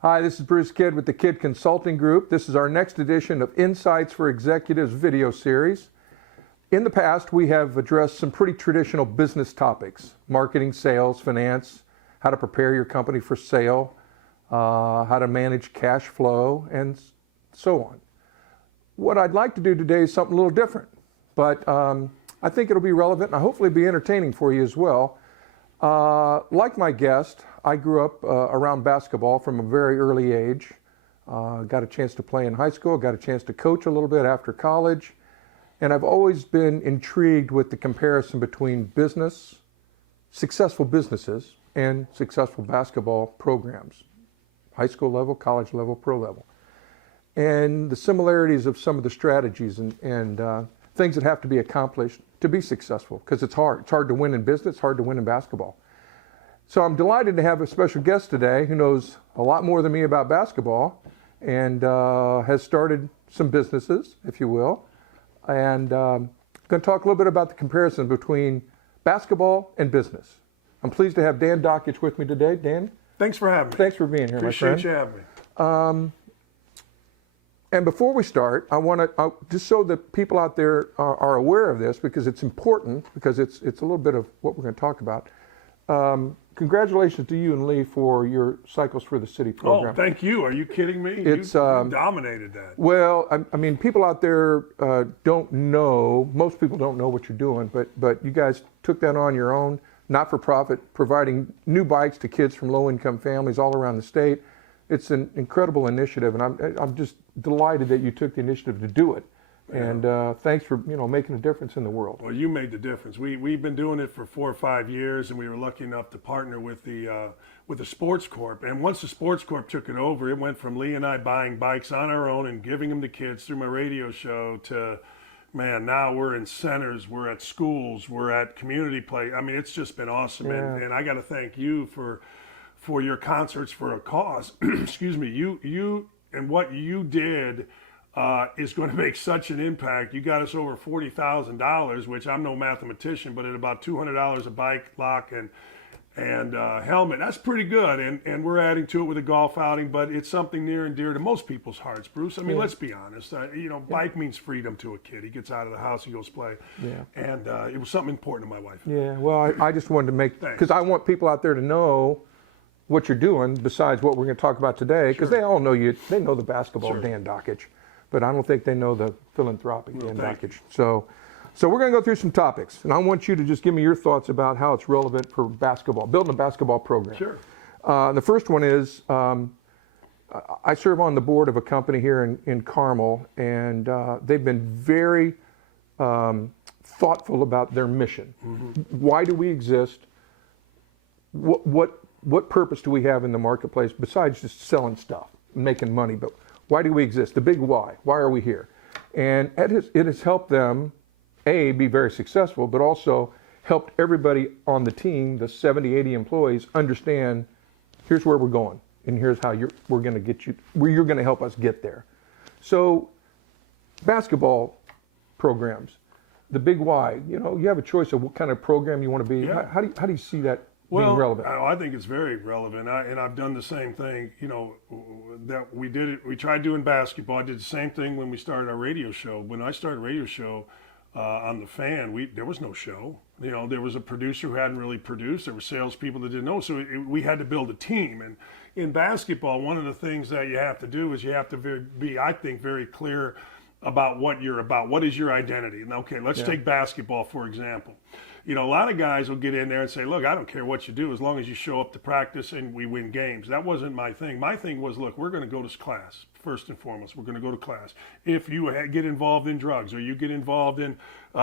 Hi, this is Bruce Kidd with the Kidd Consulting Group. This is our next edition of Insights for Executives video series. In the past, we have addressed some pretty traditional business topics: marketing, sales, finance, how to prepare your company for sale, how to manage cash flow, and so on. What I'd like to do today is something a little different, but I think it'll be relevant and hopefully be entertaining for you as well. Like my guest, I grew up around basketball from a very early age. Got a chance to play in high school, got a chance to coach a little bit after college, and I've always been intrigued with the comparison between business, successful businesses, and successful basketball programs, high school level, college level, pro level, and the similarities of some of the strategies and things that have to be accomplished to be successful, because it's hard. It's hard to win in business, it's hard to win in basketball. So I'm delighted to have a special guest today who knows a lot more than me about basketball and has started some businesses, if you will. And I'm going to talk a little bit about the comparison between basketball and business. I'm pleased to have Dan Dakich with me today. Dan? Thanks for having me. Thanks for being here, my friend. Appreciate you having me. And before we start, I want to, just so that people out there are aware of this, because it's important, because it's a little bit of what we're going to talk about. Congratulations to you and Lee for your Cycles for the City program. Oh, thank you. Are you kidding me? It's, you dominated that. Well, I mean, people out there don't know, most people don't know what you're doing, but you guys took that on your own, not-for-profit, providing new bikes to kids from low-income families all around the state. It's an incredible initiative, and I'm just delighted that you took the initiative to do it. And thanks for making a difference in the world. Well, you made the difference. We've been doing it for 4 or 5 years, and we were lucky enough to partner with the Sports Corp. And once the Sports Corp took it over, it went from Lee and I buying bikes on our own and giving them to kids through my radio show to, man, now we're in centers, we're at schools, we're at community play. I mean, it's just been awesome. Yeah. And I got to thank you for your Concerts for a Cause. Excuse me. You and what you did is going to make such an impact. You got us over $40,000, which I'm no mathematician, but at about $200 a bike, lock, and helmet, that's pretty good. And we're adding to it with a golf outing, but it's something near and dear to most people's hearts, Bruce. I mean, let's be honest. Bike means freedom to a kid. He gets out of the house, he goes play. Yeah. And it was something important to my wife. Yeah. Well, I just wanted to make, because I want people out there to know what you're doing besides what we're going to talk about today, because they all know you. They know the basketball Dan Dakich, but I don't think they know the philanthropic Dan Dakich. So we're going to go through some topics, and I want you to just give me your thoughts about how it's relevant for basketball, building a basketball program. Sure. The first one is I serve on the board of a company here in Carmel, and they've been very thoughtful about their mission. Mm-hmm. Why do we exist? What purpose do we have in the marketplace besides just selling stuff, making money? But why do we exist? The big why. Why are we here? And it has helped them, A, be very successful, but also helped everybody on the team, the 70, 80 employees, understand here's where we're going, and here's how we're going to get you, where you're going to help us get there. So basketball programs, the big why, you have a choice of what kind of program you want to be. Yeah. How do you see that? Well, relevant? I think it's very relevant, and I've done the same thing. That we did it. We tried doing basketball. I did the same thing when we started our radio show. When I started a radio show on the Fan, there was no show. There was a producer who hadn't really produced. There were salespeople that didn't know. So we had to build a team. And in basketball, one of the things that you have to do is you have to be, I think, very clear about what you're about. What is your identity? And okay, let's take basketball for example. A lot of guys will get in there and say, look, I don't care what you do as long as you show up to practice and we win games. That wasn't my thing. My thing was, look, we're going to go to class. First and foremost, we're going to go to class. If you get involved in drugs or you get involved in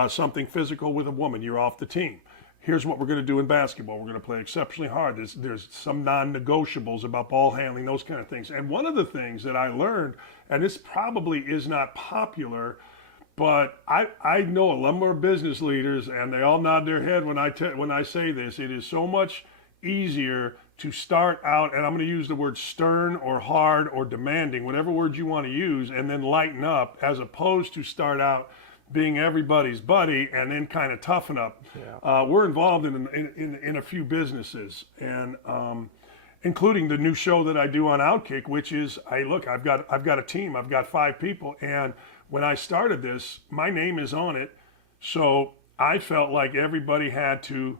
something physical with a woman, you're off the team. Here's what we're going to do in basketball. We're going to play exceptionally hard. There's some non-negotiables about ball handling, those kind of things. And one of the things that I learned, and this probably is not popular, but I know a lot more business leaders, and they all nod their head when I say this. It is so much easier to start out, and I'm going to use the word stern or hard or demanding, whatever word you want to use, and then lighten up, as opposed to start out being everybody's buddy and then kind of toughen up. Yeah. We're involved in a few businesses, and including the new show that I do on Outkick, which is, I've got a team, I've got 5 people, and when I started this, my name is on it, so I felt like everybody had to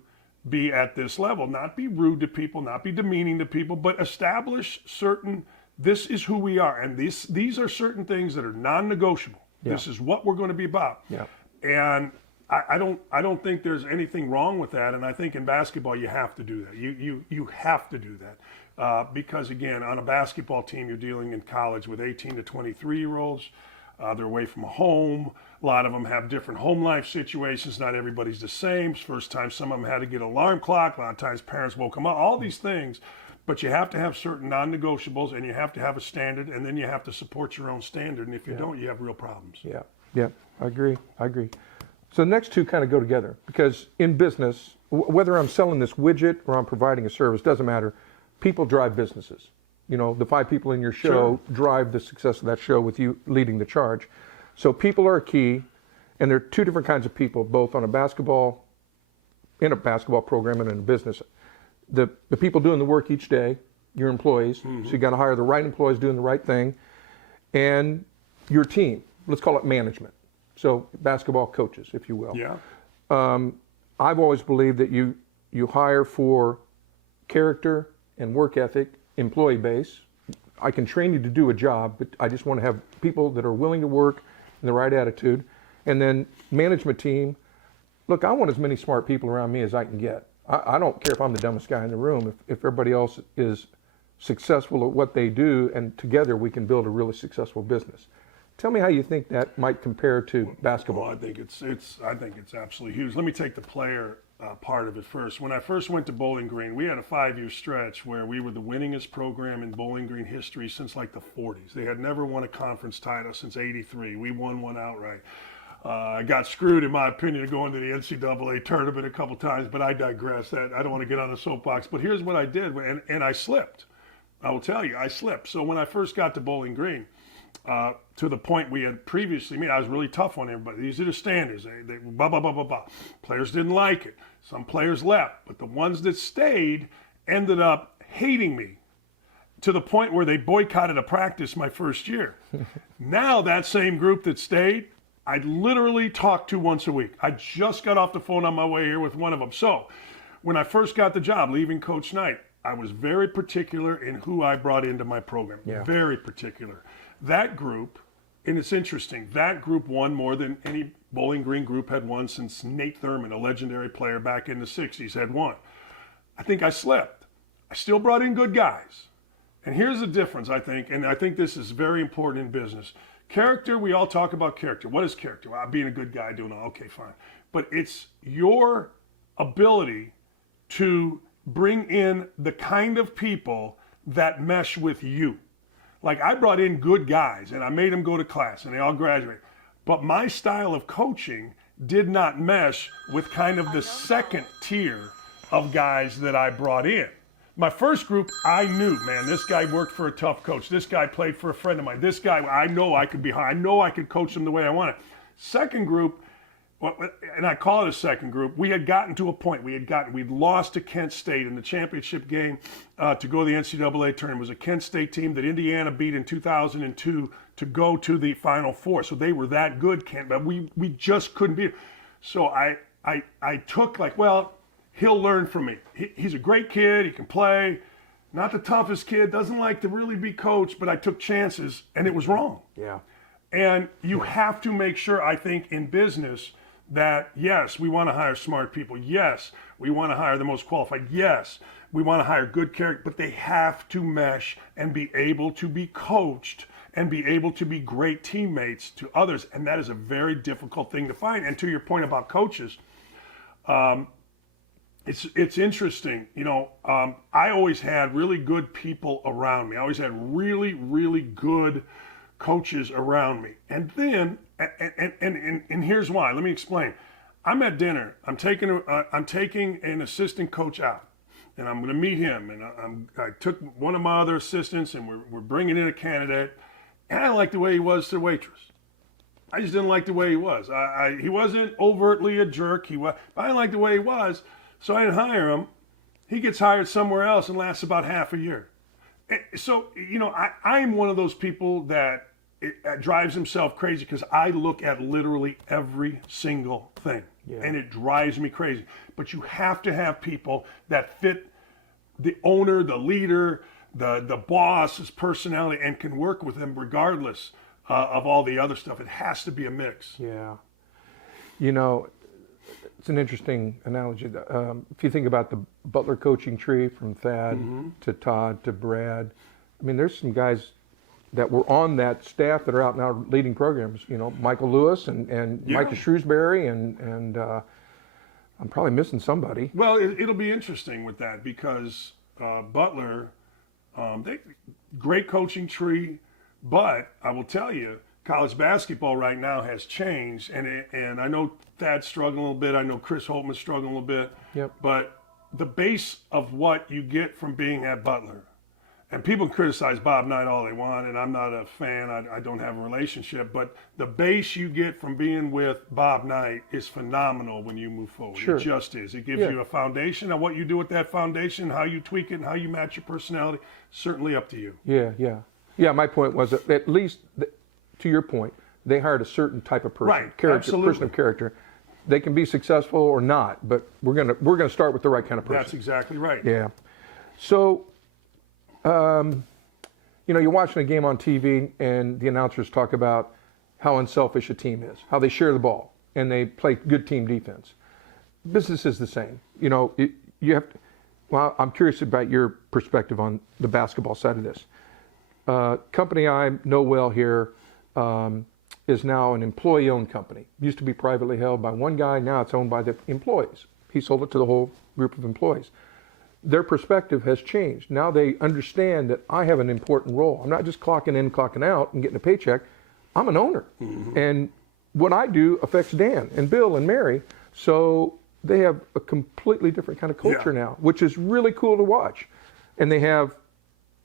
be at this level, not be rude to people, not be demeaning to people, but establish certain, this is who we are, and these are certain things that are non-negotiable. Yeah. This is what we're going to be about. Yeah. And I don't think there's anything wrong with that, and I think in basketball you have to do that. You have to do that because again, on a basketball team, you're dealing in college with 18 to 23-year-olds. They're away from home. A lot of them have different home life situations. Not everybody's the same. First time some of them had to get an alarm clock. A lot of times parents woke them up. All these things, but you have to have certain non-negotiables, and you have to have a standard, and then you have to support your own standard. And if you don't, you have real problems. Yeah. Yeah. I agree. So the next two kind of go together because in business, whether I'm selling this widget or I'm providing a service, doesn't matter. People drive businesses. You know, the 5 people in your show drive the success of that show with you leading the charge. So people are key, and there are 2 different kinds of people, both in a basketball program and in a business. The people doing the work each day, your employees. So you got to hire the right employees doing the right thing, and your team. Let's call it management. So basketball coaches, if you will. Yeah. I've always believed that you hire for character and work ethic, employee base. I can train you to do a job, but I just want to have people that are willing to work and the right attitude. And then management team, look, I want as many smart people around me as I can get. I don't care if I'm the dumbest guy in the room. If everybody else is successful at what they do, and together we can build a really successful business. Tell me how you think that might compare to basketball. Well, I think it's absolutely huge. Let me take the player part of it first. When I first went to Bowling Green, we had a 5-year stretch where we were the winningest program in Bowling Green history since like the 40s. They had never won a conference title since '83. We won one outright. I got screwed, in my opinion, going to the NCAA tournament a couple times, but I digress. I don't want to get on the soapbox. But here's what I did, and I slipped. I will tell you, I slipped. So when I first got to Bowling Green, to the point we had previously made, I was really tough on everybody. These are the standards. They blah, blah, blah, blah, blah. Players didn't like it. Some players left. But the ones that stayed ended up hating me to the point where they boycotted a practice my first year. Now that same group that stayed, I literally talk to once a week. I just got off the phone on my way here with one of them. So when I first got the job, leaving Coach Knight, I was very particular in who I brought into my program. Yeah. Very particular. That group, and it's interesting, that group won more than any Bowling Green group had won since Nate Thurman, a legendary player back in the 60s, had won. I think I slipped. I still brought in good guys. And here's the difference, I think, and I think this is very important in business. Character, we all talk about character. What is character? Well, being a good guy, doing all, okay, fine. But it's your ability to bring in the kind of people that mesh with you. Like, I brought in good guys and I made them go to class and they all graduated. But my style of coaching did not mesh with kind of the second tier of guys that I brought in. My first group, I knew, man, this guy worked for a tough coach. This guy played for a friend of mine. This guy, I know I could be high. I know I could coach him the way I wanted. Second group, and I call it a second group, we had gotten to a point. We'd lost to Kent State in the championship game to go to the NCAA tournament. It was a Kent State team that Indiana beat in 2002 to go to the Final Four. So they were that good, Kent, but we just couldn't beat them. So I took like, well, he'll learn from me. He's a great kid. He can play. Not the toughest kid. Doesn't like to really be coached, but I took chances, and it was wrong. Yeah. And you have to make sure, I think, in business that, yes, we want to hire smart people. Yes, we want to hire the most qualified. Yes, we want to hire good character, but they have to mesh and be able to be coached and be able to be great teammates to others. And that is a very difficult thing to find. And to your point about coaches, it's interesting. You know, I always had really good people around me. I always had really, really good coaches around me. And then, and here's why. Let me explain. I'm at dinner. I'm taking an assistant coach out, and I'm going to meet him. And I took one of my other assistants, and we're bringing in a candidate. And I didn't like the way he was to the waitress. I just didn't like the way he was. He wasn't overtly a jerk. I didn't like the way he was, so I didn't hire him. He gets hired somewhere else and lasts about half a year. So, I'm one of those people that drives himself crazy because I look at literally every single thing. Yeah. And it drives me crazy. But you have to have people that fit the owner, the leader, the boss's personality and can work with him regardless of all the other stuff. It has to be a mix. Yeah. It's an interesting analogy. If you think about the Butler coaching tree from Thad to Todd to Brad, I mean, there's some guys that were on that staff that are out now leading programs. Michael Lewis and Micah Shrewsbury, and I'm probably missing somebody. Well, it'll be interesting with that because Butler, great coaching tree, but I will tell you, college basketball right now has changed, and I know Thad's struggling a little bit. I know Chris Holtman's struggling a little bit. Yep. But the base of what you get from being at Butler, and people criticize Bob Knight all they want, and I'm not a fan. I don't have a relationship, but the base you get from being with Bob Knight is phenomenal when you move forward. Sure. It just is. It gives you a foundation, and what you do with that foundation, how you tweak it, and how you match your personality, certainly up to you. Yeah. My point was that at least, to your point, they hired a certain type of person, Right, person of character. They can be successful or not, but we're gonna start with the right kind of person. That's exactly right. Yeah. So, you're watching a game on TV, and the announcers talk about how unselfish a team is, how they share the ball, and they play good team defense. Business is the same. You have to. Well, I'm curious about your perspective on the basketball side of this. Company I know well here is now an employee-owned company. Used to be privately held by one guy. Now it's owned by the employees. He sold it to the whole group of employees. Their perspective has changed. Now they understand that I have an important role. I'm not just clocking in, clocking out, and getting a paycheck. I'm an owner. And what I do affects Dan and Bill and Mary. So they have a completely different kind of culture now, which is really cool to watch. And they have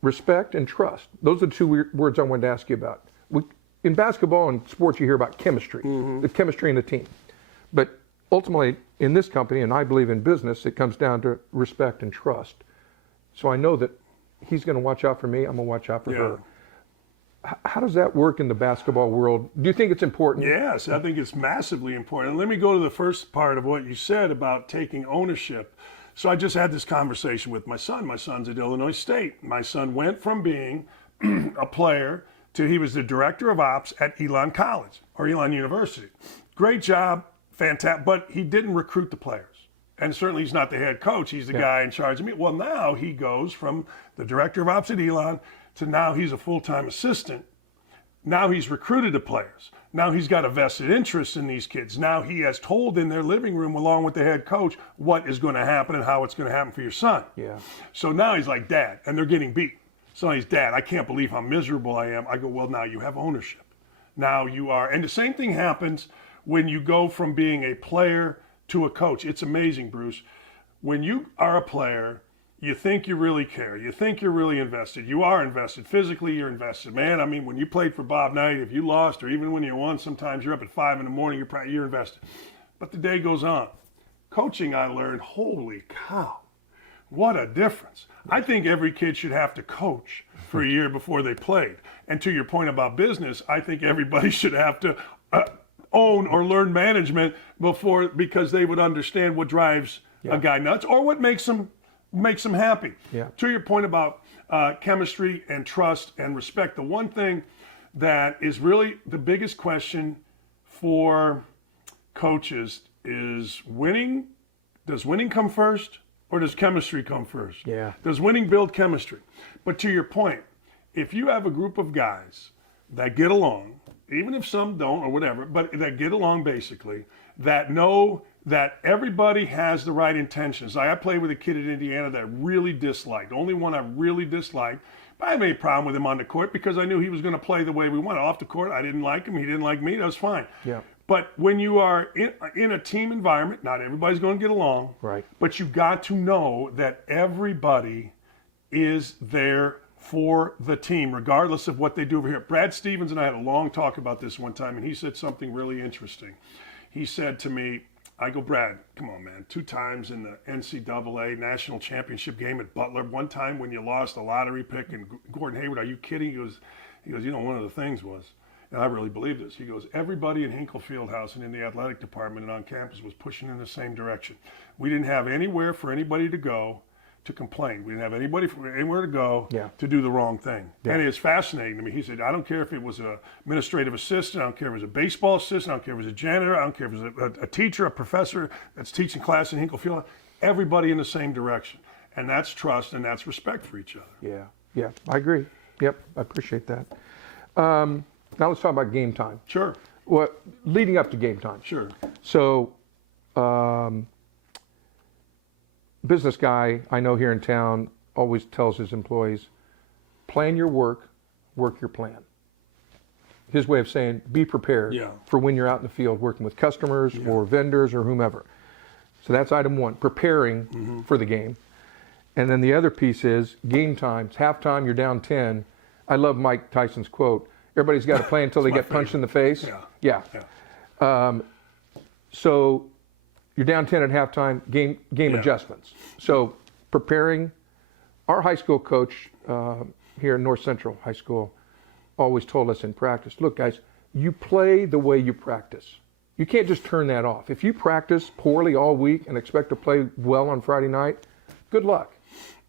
respect and trust. Those are the two words I wanted to ask you about. In basketball and sports, you hear about chemistry, the chemistry in the team. But ultimately, in this company, and I believe in business, it comes down to respect and trust. So I know that he's going to watch out for me, I'm going to watch out for her. How does that work in the basketball world? Do you think it's important? Yes, I think it's massively important. Let me go to the first part of what you said about taking ownership. So I just had this conversation with my son. My son's at Illinois State. My son went from being a player to he was the director of ops at Elon College or Elon University. Great job, fantastic, but he didn't recruit the players. And certainly he's not the head coach. He's the guy in charge of me. Well, now he goes from the director of ops at Elon to now he's a full-time assistant. Now he's recruited the players. Now he's got a vested interest in these kids. Now he has told in their living room along with the head coach what is going to happen and how it's going to happen for your son. Yeah. So now he's like, Dad, and they're getting beat. So he's, Dad, I can't believe how miserable I am. I go, well, now you have ownership. Now you are. And the same thing happens when you go from being a player to a coach. It's amazing, Bruce. When you are a player, you think you really care. You think you're really invested. You are invested. Physically, you're invested. Man, I mean, when you played for Bob Knight, if you lost or even when you won, sometimes you're up at 5 a.m, you're invested. But the day goes on. Coaching, I learned, holy cow, what a difference. I think every kid should have to coach for a year before they played. And to your point about business, I think everybody should have to own or learn management because they would understand what drives a guy nuts or what makes them happy. Yeah. To your point about chemistry and trust and respect, the one thing that is really the biggest question for coaches is winning. Does winning come first or does chemistry come first? Yeah. Does winning build chemistry? But to your point, if you have a group of guys that get along, even if some don't or whatever, but that get along basically, that know that everybody has the right intentions. I played with a kid at Indiana that I really disliked, the only one I really disliked. But I made a problem with him on the court because I knew he was going to play the way we wanted. Off the court, I didn't like him. He didn't like me. That was fine. Yeah. But when you are in a team environment, not everybody's going to get along. Right. But you got to know that everybody is there for the team, regardless of what they do over here. Brad Stevens and I had a long talk about this one time, and he said something really interesting. He said to me, I go, Brad, come on, man. 2 times in the NCAA national championship game at Butler. 1 time when you lost a lottery pick and Gordon Hayward. Are you kidding? He goes, you know, one of the things was, and I really believe this. He goes, everybody in Hinkle Fieldhouse and in the athletic department and on campus was pushing in the same direction. We didn't have anywhere for anybody to go to complain. We didn't have anybody anywhere to go to do the wrong thing. Yeah. And it's fascinating to me. He said, I don't care if it was an administrative assistant, I don't care if it was a baseball assistant, I don't care if it was a janitor, I don't care if it was a teacher, a professor that's teaching class in Hinkle Fieldhouse. Everybody in the same direction. And that's trust and that's respect for each other. Yeah, I agree. Yep, I appreciate that. Now let's talk about game time. Sure. Well, leading up to game time. Sure. So, business guy I know here in town always tells his employees, plan your work, work your plan. His way of saying, be prepared for when you're out in the field working with customers or vendors or whomever. So that's item 1, preparing for the game. And then the other piece is game time. It's halftime, you're down 10. I love Mike Tyson's quote, everybody's got to play until they get punched in the face. Yeah. So you're down 10 at halftime, game adjustments. So preparing, our high school coach here in North Central High School always told us in practice, look guys, you play the way you practice. You can't just turn that off. If you practice poorly all week and expect to play well on Friday night, good luck.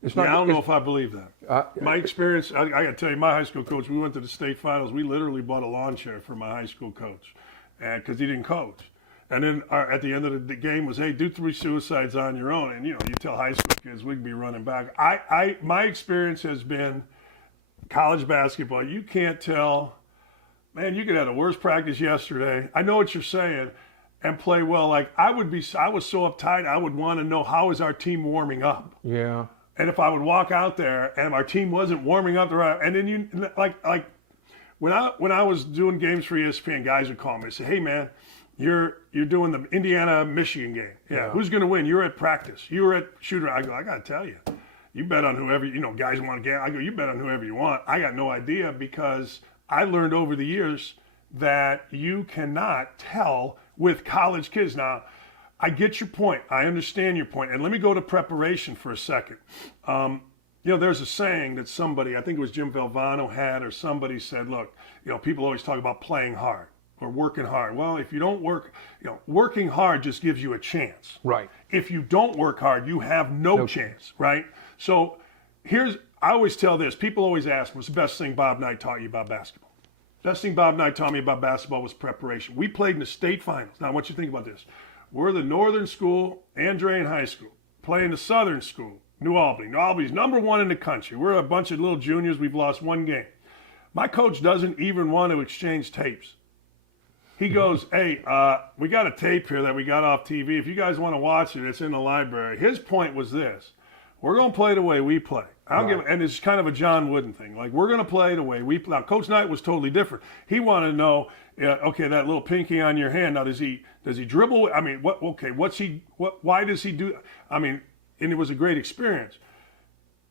It's not, I don't know if I believe that. My experience, I got to tell you, my high school coach, we went to the state finals. We literally bought a lawn chair for my high school coach because he didn't coach. And then at the end of the game was, hey, do 3 suicides on your own. And, you know, you tell high school kids we can be running back. My experience has been college basketball. You can't tell, man, you could have the worst practice yesterday. I know what you're saying. And play well. Like I was so uptight, I would want to know how is our team warming up. Yeah. And if I would walk out there and our team wasn't warming up the right, and then you like when I was doing games for ESPN, guys would call me and say, "Hey man, you're doing the Indiana Michigan game. Yeah, who's going to win? You're at practice. You were at shooter." I go, "I got to tell you, you bet on whoever guys want to get." I go, "You bet on whoever you want." I got no idea because I learned over the years that you cannot tell with college kids. Now, I get your point. I understand your point. And let me go to preparation for a second. There's a saying that somebody, I think it was Jim Valvano had, or somebody said, look, people always talk about playing hard or working hard. Well, if you don't work, working hard just gives you a chance. Right. If you don't work hard, you have no chance, right? So I always tell this. People always ask, what's the best thing Bob Knight taught you about basketball? Best thing Bob Knight taught me about basketball was preparation. We played in the state finals. Now, I want you to think about this. We're the northern school, Andrean High School, playing the southern school, New Albany. New Albany's #1 in the country. We're a bunch of little juniors. We've lost 1 game. My coach doesn't even want to exchange tapes. He goes, hey, we got a tape here that we got off TV. If you guys want to watch it, it's in the library. His point was this. We're going to play the way we play. And it's kind of a John Wooden thing. Like, we're going to play the way we play. Now, Coach Knight was totally different. He wanted to know, okay, that little pinky on your hand. Now, does he dribble? I mean, why does he do? I mean, and it was a great experience.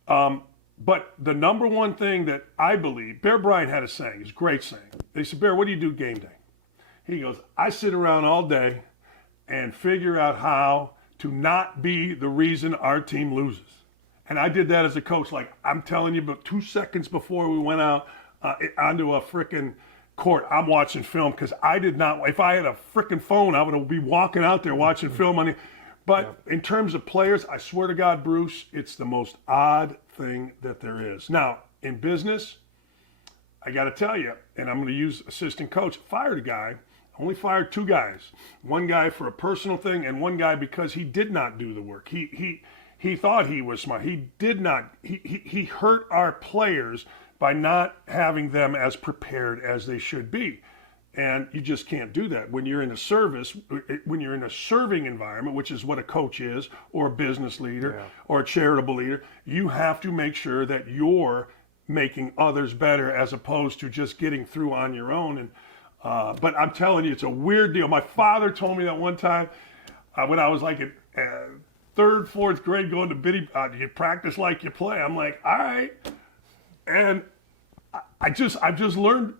But the #1 thing that I believe, Bear Bryant had a saying, it's a great saying. They said, Bear, what do you do game day? He goes, I sit around all day and figure out how to not be the reason our team loses. And I did that as a coach. Like, I'm telling you, but 2 seconds before we went out onto a frickin' court, I'm watching film because I did not. If I had a frickin' phone, I would be walking out there watching film on it. But in terms of players, I swear to God, Bruce, it's the most odd thing that there is. Now, in business, I got to tell you, and I'm going to use assistant coach, fired a guy. Only fired 2 guys. 1 guy for a personal thing and 1 guy because he did not do the work. He thought he was smart. He did not. He hurt our players by not having them as prepared as they should be. And you just can't do that. When you're in a serving environment, which is what a coach is, or a business leader, or a charitable leader, you have to make sure that you're making others better as opposed to just getting through on your own. And but I'm telling you, it's a weird deal. My father told me that one time when I was like in 3rd, 4th grade going to Biddy, you practice like you play. I'm like, all right. And I've just learned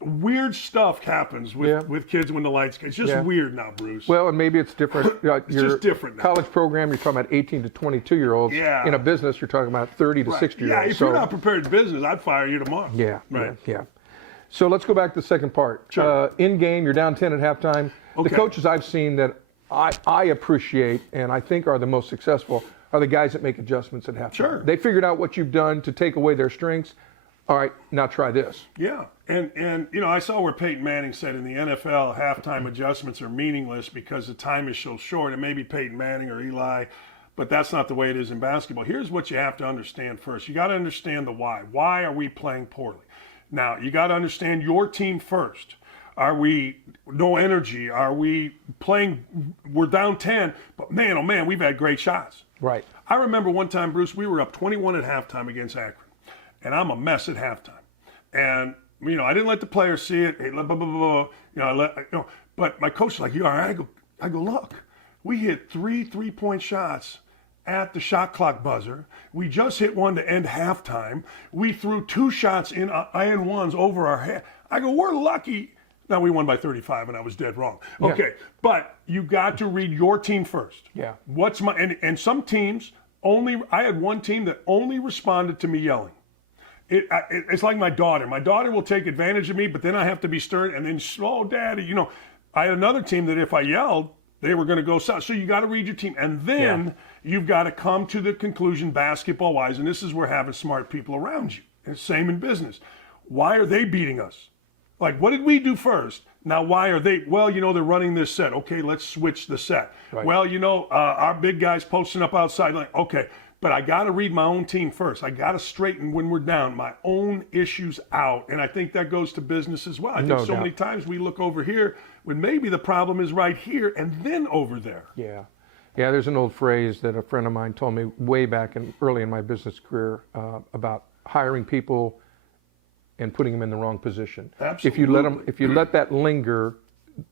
weird stuff happens with kids when the lights go. It's just weird now, Bruce. Well, and maybe it's different. It's just different now. College program, you're talking about 18 to 22-year-olds. Yeah. In a business, you're talking about 30 to 60-year-olds. Yeah, if you're not prepared in business, I'd fire you tomorrow. Yeah, right. Yeah. So let's go back to the second part. Sure. In game, you're down 10 at halftime. Okay. The coaches I've seen that I appreciate and I think are the most successful are the guys that make adjustments at halftime. Sure. They figured out what you've done to take away their strengths. All right, now try this. Yeah, and I saw where Peyton Manning said in the NFL halftime adjustments are meaningless because the time is so short. It may be Peyton Manning or Eli, but that's not the way it is in basketball. Here's what you have to understand first. You got to understand the why. Why are we playing poorly? Now, you got to understand your team first. Are we no energy? Are we playing? We're down 10, but man, oh man, we've had great shots. Right. I remember one time, Bruce, we were up 21 at halftime against Akron, and I'm a mess at halftime. And I didn't let the players see it. Hey, blah, blah, blah, blah. But my coach was like, "You all right?" I go, look, we hit 3 3-point shots at the shot clock buzzer. We just hit one to end halftime. We threw 2 shots in and ones over our head. I go, we're lucky. Now, we won by 35, and I was dead wrong. Okay, but you got to read your team first. Yeah. And some teams I had one team that only responded to me yelling. It's like my daughter. My daughter will take advantage of me, but then I have to be stern and then slow, Daddy. I had another team that if I yelled, they were going to go south. So you got to read your team. And then you've got to come to the conclusion basketball-wise, and this is where having smart people around you. And same in business. Why are they beating us? Like, what did we do first? Now, why are they? Well, they're running this set. Okay, let's switch the set. Right. Well, our big guy's posting up outside. Like, okay, but I got to read my own team first. I got to straighten when we're down my own issues out. And I think that goes to business as well. I think many times we look over here when maybe the problem is right here and then over there. Yeah. Yeah, there's an old phrase that a friend of mine told me way back early in my business career about hiring people and putting them in the wrong position. Absolutely. If you let that linger,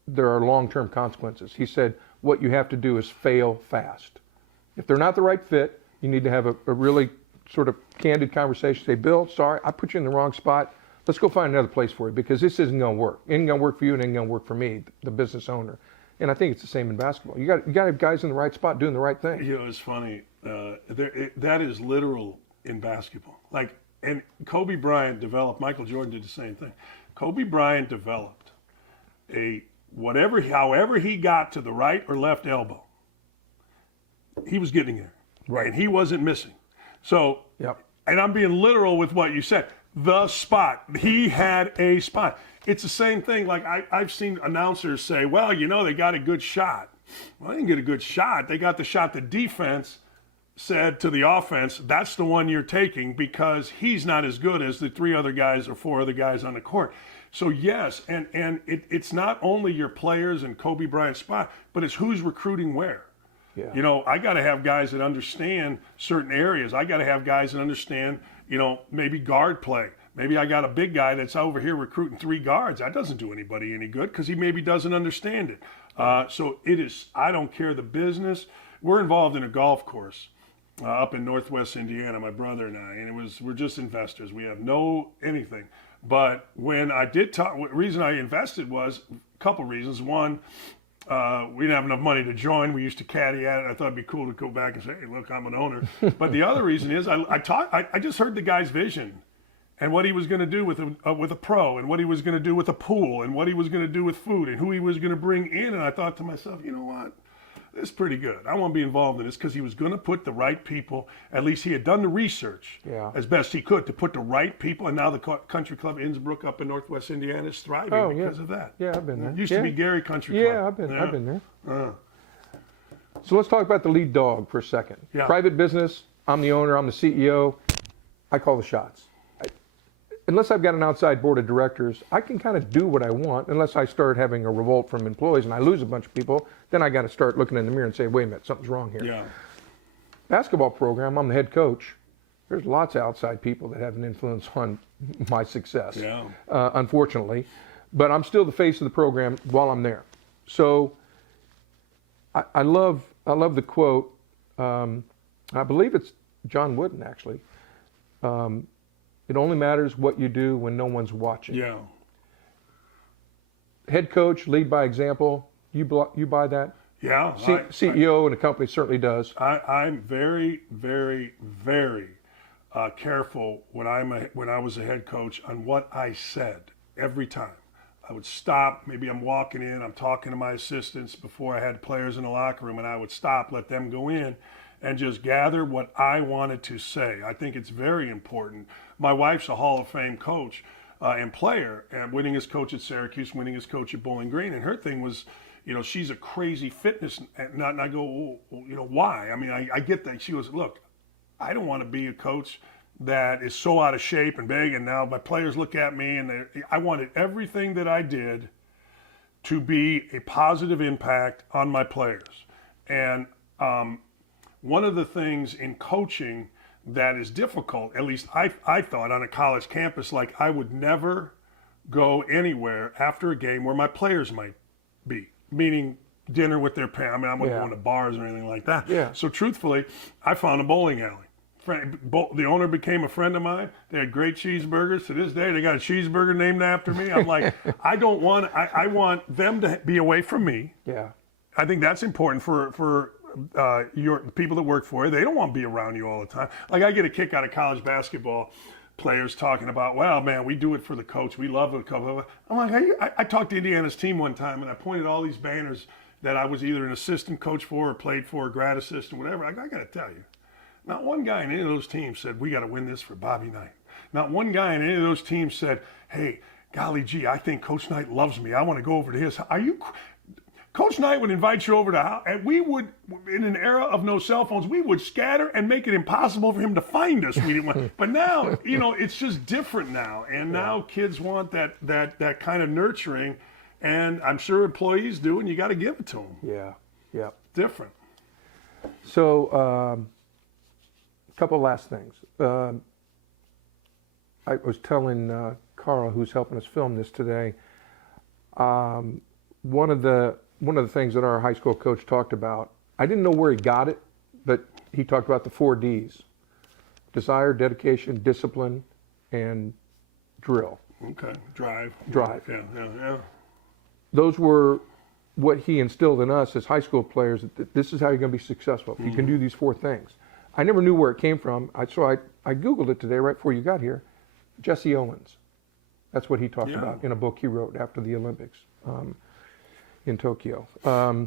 there are long-term consequences. He said, what you have to do is fail fast. If they're not the right fit, you need to have a really sort of candid conversation. Say, Bill, sorry, I put you in the wrong spot. Let's go find another place for you because this isn't going to work. It ain't going to work for you and it ain't going to work for me, the business owner. And I think it's the same in basketball. You got to have guys in the right spot doing the right thing. It's funny. That is literal in basketball. And Kobe Bryant developed, Michael Jordan did the same thing. Kobe Bryant developed however he got to the right or left elbow, he was getting there. Right. And he wasn't missing. So, and I'm being literal with what you said. The spot. He had a spot. It's the same thing. Like I've seen announcers say, well, they got a good shot. Well, they didn't get a good shot. They got the shot the defense said to the offense, that's the one you're taking because he's not as good as the 3 other guys or 4 other guys on the court. So yes, and it's not only your players and Kobe Bryant's spot, but it's who's recruiting where. Yeah. I got to have guys that understand certain areas. I got to have guys that understand, maybe guard play. Maybe I got a big guy that's over here recruiting 3 guards. That doesn't do anybody any good because he maybe doesn't understand it. So it is, I don't care the business. We're involved in a golf course. Up in Northwest Indiana, my brother and I, and we're just investors. We have no anything. But when I did talk, the reason I invested was a couple reasons. One, we didn't have enough money to join. We used to caddy at it. I thought it'd be cool to go back and say, hey, look, I'm an owner. But the other reason is I just heard the guy's vision and what he was going to do with a pro and what he was going to do with a pool and what he was going to do with food and who he was going to bring in. And I thought to myself, you know what? This is pretty good. I want to be involved in this because he was going to put the right people, at least he had done the research as best he could to put the right people. And now the country club Innsbruck up in Northwest Indiana is thriving because of that. Yeah, I've been there. It used to be Gary Country Club. Yeah, I've been there. So let's talk about the lead dog for a second. Yeah. Private business, I'm the owner, I'm the CEO. I call the shots. Unless I've got an outside board of directors, I can kind of do what I want unless I start having a revolt from employees and I lose a bunch of people, then I got to start looking in the mirror and say, wait a minute, something's wrong here. Yeah. Basketball program, I'm the head coach. There's lots of outside people that have an influence on my success, unfortunately. But I'm still the face of the program while I'm there. So I love the quote, I believe it's John Wooden actually, it only matters what you do when no one's watching. Yeah. head coach, lead by example. You buy that? Yeah. CEO and a company certainly does. I'm very, very, very careful when I was a head coach on what I said every time. I would stop. Maybe I'm walking in. I'm talking to my assistants before I had players in the locker room, and I would stop, let them go in, and just gather what I wanted to say. I think it's very important. My wife's a Hall of Fame coach and player, and winningest coach at Syracuse, winningest coach at Bowling Green, and her thing was, she's a crazy fitness nut, and I go, why? I mean, I get that. She goes, look, I don't want to be a coach that is so out of shape and big, and now my players look at me, and I wanted everything that I did to be a positive impact on my players. And one of the things in coaching that is difficult, at least I thought on a college campus, like I would never go anywhere after a game where my players might be, meaning dinner with their parents. I mean, I wasn't going to bars or anything like that. Yeah. So truthfully, I found a bowling alley. The owner became a friend of mine. They had great cheeseburgers. To this day, they got a cheeseburger named after me. I'm like, I want them to be away from me. Yeah. I think that's important for the people that work for you. They don't want to be around you all the time. Like, I get a kick out of college basketball players talking about, well, man, we do it for the coach. We love the coach. I'm like, I talked to Indiana's team one time, and I pointed all these banners that I was either an assistant coach for or played for, grad assistant, whatever. I got to tell you, not one guy in any of those teams said, we got to win this for Bobby Knight. Not one guy in any of those teams said, hey, golly gee, I think Coach Knight loves me. I want to go over to his. Coach Knight would invite you over to house, and we would, in an era of no cell phones, we would scatter and make it impossible for him to find us. We didn't want, but now, it's just different now, and now kids want that kind of nurturing, and I'm sure employees do, and you got to give it to them. Yeah. Different. So, a couple last things. I was telling Carl, who's helping us film this today, one of the things that our high school coach talked about, I didn't know where he got it, but he talked about the 4 Ds: desire, dedication, discipline, and drill. Okay, drive. Yeah. Those were what he instilled in us as high school players, that this is how you're going to be successful. You can do these 4 things. I never knew where it came from, so I Googled it today right before you got here. Jesse Owens. That's what he talked about in a book he wrote after the Olympics in Tokyo. How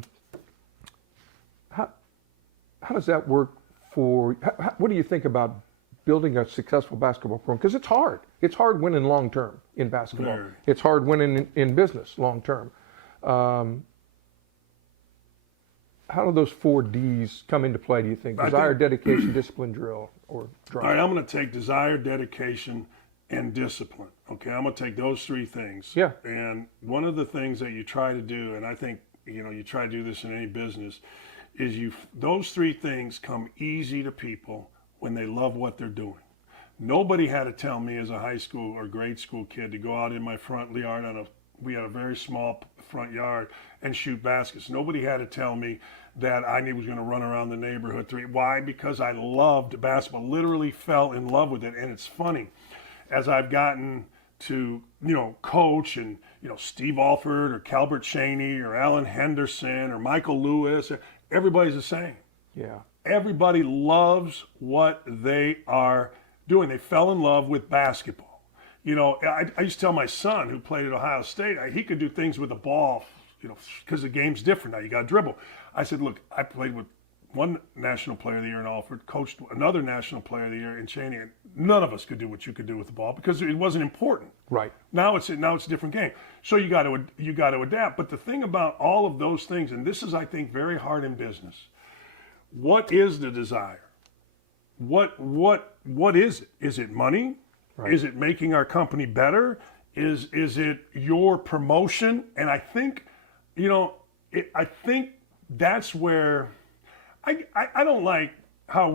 does that work for, what do you think about building a successful basketball program? Because it's hard. It's hard winning long term in basketball. Very. It's hard winning in business long term. How do those 4 Ds come into play, do you think? Desire, dedication, discipline, drill, or drive? All right, I'm going to take desire, dedication, and discipline. Okay, I'm going to take those 3 things. Yeah. And one of the things that you try to do, and I think, you try to do this in any business, is those 3 things come easy to people when they love what they're doing. Nobody had to tell me as a high school or grade school kid to go out in my front yard we had a very small front yard and shoot baskets. Nobody had to tell me that I was going to run around the neighborhood. Why? Because I loved basketball, literally fell in love with it. And it's funny, as I've gotten to, coach and, Steve Alford or Calbert Chaney or Alan Henderson or Michael Lewis, everybody's the same. Yeah. Everybody loves what they are doing. They fell in love with basketball. I used to tell my son, who played at Ohio State, he could do things with the ball, because the game's different now. You got to dribble. I said, look, I played with one National Player of the Year in Alford, coached another National Player of the Year in Cheney, and none of us could do what you could do with the ball because it wasn't important. Right. Now it's a different game. So you got to adapt. But the thing about all of those things, and this is, I think, very hard in business. What is the desire? What is it? Is it money? Right. Is it making our company better? Is it your promotion? And I think, I think that's where I don't like how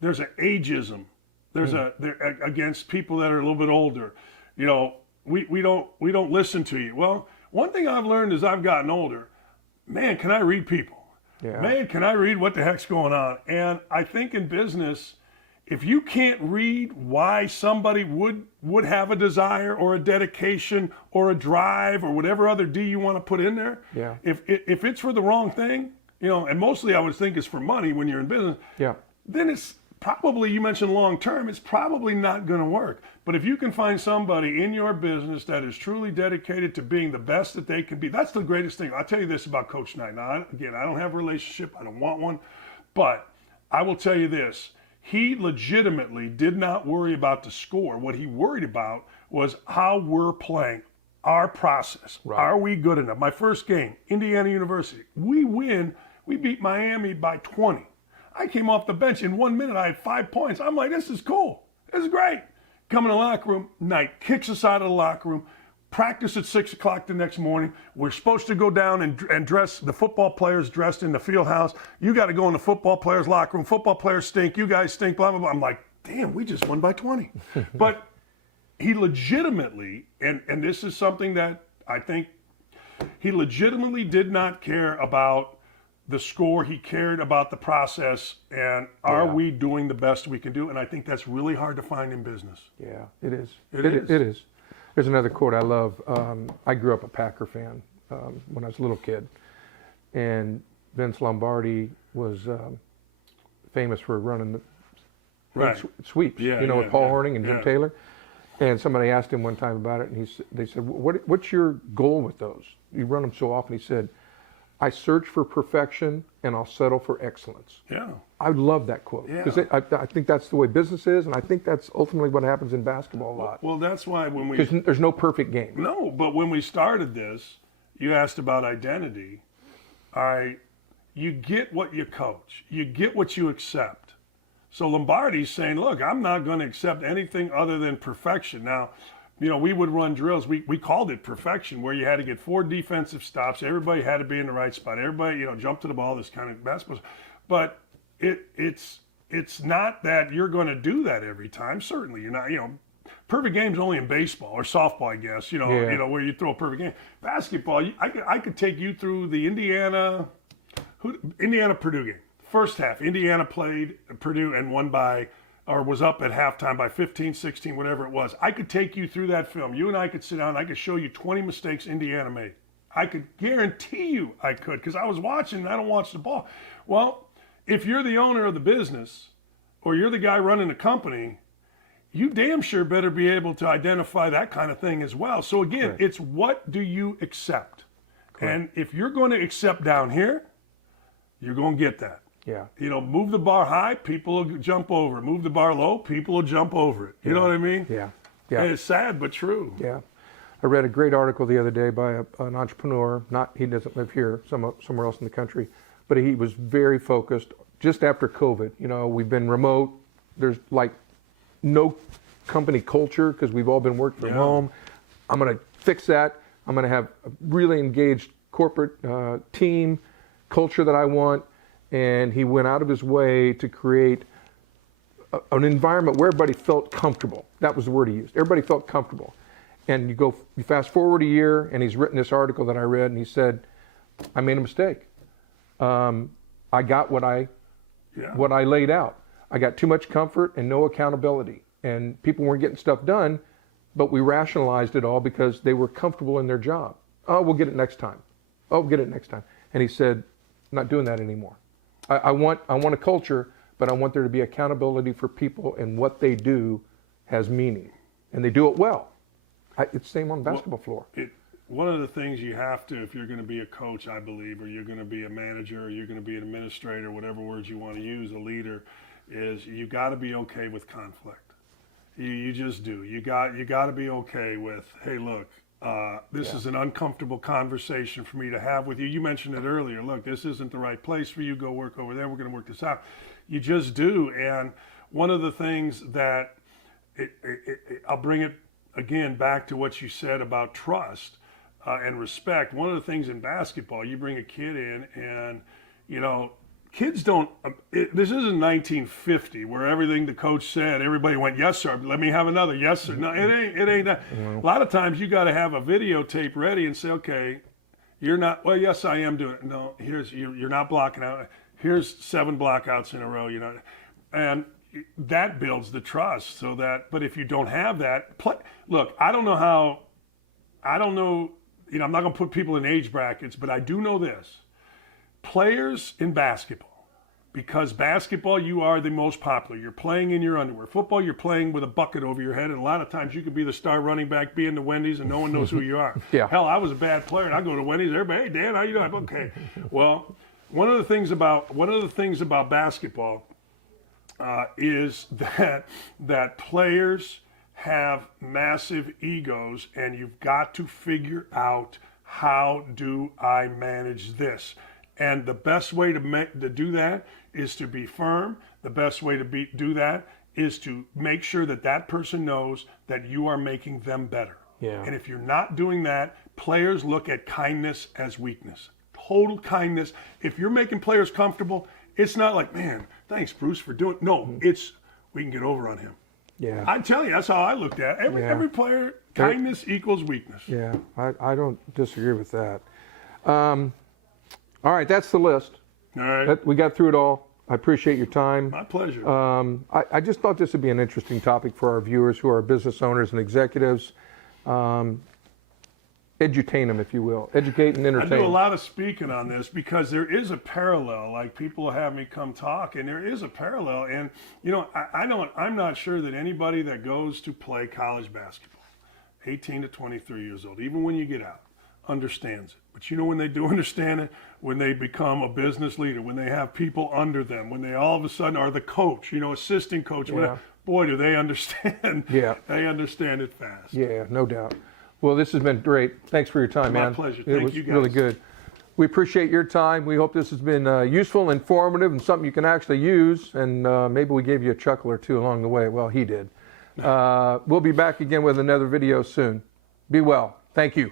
there's an ageism. There's against people that are a little bit older. We don't listen to you. Well, one thing I've learned as I've gotten older, man, can I read people? Yeah. Man, can I read what the heck's going on? And I think in business, if you can't read why somebody would have a desire or a dedication or a drive or whatever other D you want to put in there, Yeah. if it's for the wrong thing, and mostly I would think it's for money when you're in business, Yeah. then it's probably, you mentioned long term, it's probably not going to work. But if you can find somebody in your business that is truly dedicated to being the best that they can be, that's the greatest thing. I'll tell you this about Coach Knight. Now, again, I don't have a relationship, I don't want one, but I will tell you this. He legitimately did not worry about the score. What he worried about was how we're playing, our process. Right. Are we good enough? My first game, Indiana University, we win. We beat Miami by 20. I came off the bench in 1 minute. I had 5 points. I'm like, this is cool. This is great. Come in the locker room. Knight kicks us out of the locker room. Practice at 6 o'clock the next morning. We're supposed to go down and dress the football players dressed in the field house. You got to go in the football players' locker room. Football players stink. You guys stink, blah, blah, blah. I'm like, damn, we just won by 20. But he legitimately, and this is something that I think he legitimately did not care about the score. He cared about the process and are we doing the best we can do? And I think that's really hard to find in business. Yeah, it is. It is. It is. There's another quote I love. I grew up a Packer fan when I was a little kid, and Vince Lombardi was famous for running the Right. sweeps, with Paul Hornung and Jim yeah. Taylor. And somebody asked him one time about it, and they said, "What's your goal with those? You run them so often." He said, "I search for perfection, and I'll settle for excellence." Yeah. I love that quote because I think that's the way business is, and I think that's ultimately what happens in basketball a lot. Well, that's why when we Because there's no perfect game. No, but when we started this, you asked about identity. You get what you coach. You get what you accept. So Lombardi's saying, look, I'm not going to accept anything other than perfection. Now, we would run drills. We called it perfection, where you had to get 4 defensive stops. Everybody had to be in the right spot. Everybody, jump to the ball, this kind of basketball. But it's not that you're going to do that every time. Certainly, you're not. Perfect game's only in baseball or softball, I guess. Where you throw a perfect game. Basketball, I could take you through the Indiana Purdue game. First half, Indiana played Purdue and won was up at halftime by 15, 16, whatever it was. I could take you through that film. You and I could sit down. I could show you 20 mistakes Indiana made. I could guarantee you I could, because I was watching and I don't watch the ball. Well, if you're the owner of the business or you're the guy running the company, you damn sure better be able to identify that kind of thing as well. So again, Correct. It's what do you accept? Correct. And if you're going to accept down here, you're going to get that. Yeah. Move the bar high, people will jump over it. Move the bar low, people will jump over it. You know what I mean? Yeah. Yeah. And it's sad, but true. Yeah. I read a great article the other day by an entrepreneur. He doesn't live here, somewhere else in the country, but he was very focused. Just after COVID, we've been remote. There's like no company culture because we've all been working from home. I'm going to fix that. I'm going to have a really engaged corporate team culture that I want. And he went out of his way to create an environment where everybody felt comfortable. That was the word he used. Everybody felt comfortable. And you fast forward a year, and he's written this article that I read, and he said, "I made a mistake. I got what I laid out. I got too much comfort and no accountability. And people weren't getting stuff done, but we rationalized it all because they were comfortable in their job. Oh, we'll get it next time. Oh, we'll get it next time." And he said, "I'm not doing that anymore. I want a culture, but I want there to be accountability for people, and what they do has meaning, and they do it well." It's the same on the basketball floor. One of the things you have to, if you're going to be a coach, I believe, or you're going to be a manager, or you're going to be an administrator, whatever words you want to use, a leader, is you got to be okay with conflict. You just do. You got to be okay with, hey, look, this is an uncomfortable conversation for me to have with you. You mentioned it earlier. Look, this isn't the right place for you. Go work over there. We're going to work this out. You just do. And one of the things that I'll bring it again back to what you said about trust and respect. One of the things in basketball, you bring a kid in, and kids don't. This isn't 1950 where everything the coach said, everybody went, "Yes, sir. Let me have another. Yes, sir." No, it ain't that. A lot of times you got to have a videotape ready and say, "Okay, you're not. Well, yes, I am doing it. No, you're not blocking out. Here's 7 blockouts in a row. And that builds the trust. So that, but if you don't have that, look, I don't know, I'm not going to put people in age brackets, but I do know this. Players in basketball, because basketball, you are the most popular. You're playing in your underwear. Football, you're playing with a bucket over your head, and a lot of times you could be the star running back, be in the Wendy's, and no one knows who you are. Yeah. Hell, I was a bad player, and I go to Wendy's. Everybody, hey Dan, how you doing? Okay. Well, one of the things about basketball is that players have massive egos, and you've got to figure out, how do I manage this? And the best way to do that is to be firm. The best way to do that is to make sure that that person knows that you are making them better. Yeah. And if you're not doing that, players look at kindness as weakness. Total kindness. If you're making players comfortable, it's not like, man, thanks, Bruce, for doing. No, it's we can get over on him. Yeah. I tell you, that's how I looked at it. Every player. Kindness equals weakness. Yeah, I don't disagree with that. All right, that's the list. All right. We got through it all. I appreciate your time. My pleasure. I just thought this would be an interesting topic for our viewers who are business owners and executives. Edutain them, if you will. Educate and entertain. I do a lot of speaking on this because there is a parallel. Like, people have me come talk, and there is a parallel. And, I'm not sure that anybody that goes to play college basketball, 18 to 23 years old, even when you get out, understands it. But when they do understand it, when they become a business leader, when they have people under them, when they all of a sudden are the coach, assistant coach, whatever, boy, do they understand. Yeah. They understand it fast. Yeah, no doubt. Well, this has been great. Thanks for your time, man. My pleasure. It was really good. We appreciate your time. We hope this has been useful, informative, and something you can actually use. And maybe we gave you a chuckle or two along the way. Well, he did. We'll be back again with another video soon. Be well. Thank you.